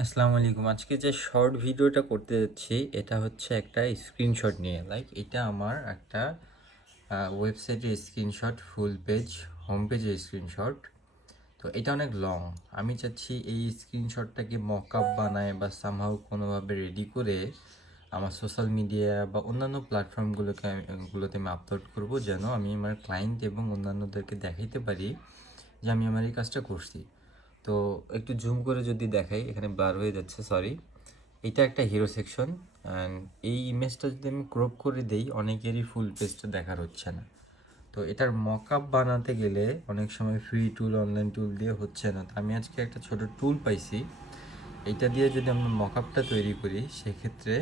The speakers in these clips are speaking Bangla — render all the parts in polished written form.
আসসালামু আলাইকুম। আজকে যে শর্ট ভিডিওটা করতে যাচ্ছি এটা হচ্ছে একটা স্ক্রিনশট নিয়ে, এটা আমার একটা ওয়েবসাইটের স্ক্রিনশট, ফুল পেজ হোম পেজের স্ক্রিনশট। তো এটা অনেক লং। আমি চাচ্ছি এই স্ক্রিনশটটাকে মকআপ বানায় বা সামহাউ কোনোভাবে রেডি করে আমার সোশ্যাল মিডিয়া বা অন্যান্য প্ল্যাটফর্মগুলোতে আমি আপলোড করব, যেন আমি আমার ক্লায়েন্ট এবং অন্যান্যদেরকে দেখাইতে পারি যে আমি আমার এই কাজটা করছি। তো একটু জুম করে যদি দেখাই, এখানে ব্লার হয়ে যাচ্ছে, সরি। এটা একটা হিরো সেকশন, অ্যান্ড এই ইমেজটা যদি আমি ক্রপ করে দেই অনেকেরই ফুল পেজটা দেখার হচ্ছে না। তো এটার মকআপ বানাতে গেলে অনেক সময় ফ্রি টুল, অনলাইন টুল দিয়ে হচ্ছে না। তো আমি আজকে একটা ছোট টুল পাইছি, এইটা দিয়ে যদি আমরা মকআপটা তৈরি করি সেক্ষেত্রে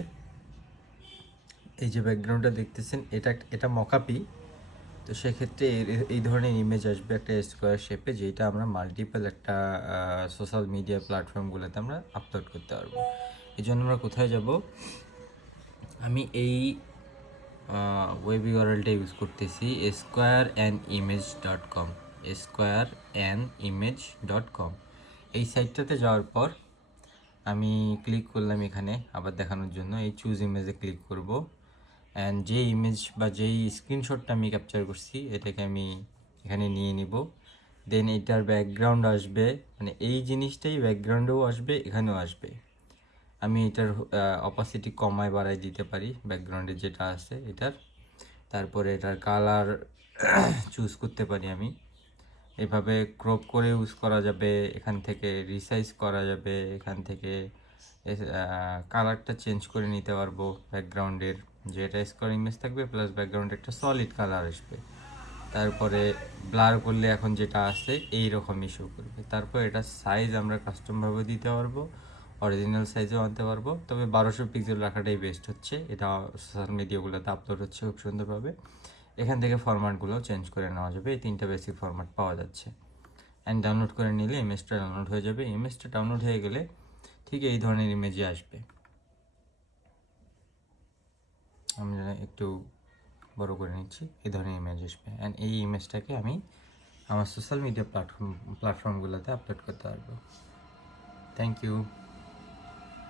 এই যে ব্যাকগ্রাউন্ডটা দেখতেছেন এটা মকআপই। তো সেক্ষেত্রে এই ধরনের ইমেজ আসবে একটা স্কোয়ার শেপে, যেটা আমরা মাল্টিপল একটা সোশ্যাল মিডিয়া প্ল্যাটফর্মগুলোতে আমরা আপলোড করতে পারবো। এই জন্য আমরা কোথায় যাব, আমি এই ওয়েব ইউআরএলটা ইউজ করতেছি, squareandimage.com, squareandimage.com। এই সাইটটাতে যাওয়ার পর আমি ক্লিক করলাম এখানে আবার দেখানোর জন্য, এই চুজ ইমেজে ক্লিক করব। অ্যান্ড যে ইমেজ বা যেই স্ক্রিনশটটা আমি ক্যাপচার করছি এটাকে আমি এখানে নিয়ে নিব। দেন এটার ব্যাকগ্রাউন্ড আসবে, মানে এই জিনিসটাই ব্যাকগ্রাউন্ডেও আসবে, এখানেও আসবে। আমি এটার অপাসিটি কমায় বাড়াই দিতে পারি ব্যাকগ্রাউন্ডে যেটা আছে এটার। তারপরে এটার কালার চুজ করতে পারি আমি। এভাবে ক্রপ করে ইউজ করা যাবে, এখান থেকে রিসাইজ করা যাবে, এখান থেকে কালারটা চেঞ্জ করে নিতে পারবো ব্যাকগ্রাউন্ডের, যে এটা স্কোয়ার ইমেজ থাকবে প্লাস ব্যাকগ্রাউন্ডে একটা সলিড কালার আসবে। তারপরে ব্লার করলে এখন যেটা আছে এই রকমই শো করবে। তারপর এটা সাইজ আমরা কাস্টমভাবে দিতে পারবো, অরিজিনাল সাইজেও আনতে পারবো, তবে 1200 পিক্সেল রাখাটাই বেস্ট হচ্ছে। এটা সোশ্যাল মিডিয়াগুলোতে আপলোড হচ্ছে খুব সুন্দরভাবে। এখান থেকে ফরম্যাটগুলোও চেঞ্জ করে নেওয়া যাবে, এই 3টা বেসিক ফরম্যাট পাওয়া যাচ্ছে। অ্যান্ড ডাউনলোড করে নিলে ইমেজটা ডাউনলোড হয়ে যাবে। ইমেজটা ডাউনলোড হয়ে গেলে ঠিক এই ধরনের ইমেজই আসবে। আমি একটু বড় করে নিচ্ছি, এই ধরনের ইমেজ আসবে। অ্যান্ড এই ইমেজটাকে আমি আমার সোশ্যাল মিডিয়া প্ল্যাটফর্মগুলোতে আপলোড করতে পারবো। Thank you.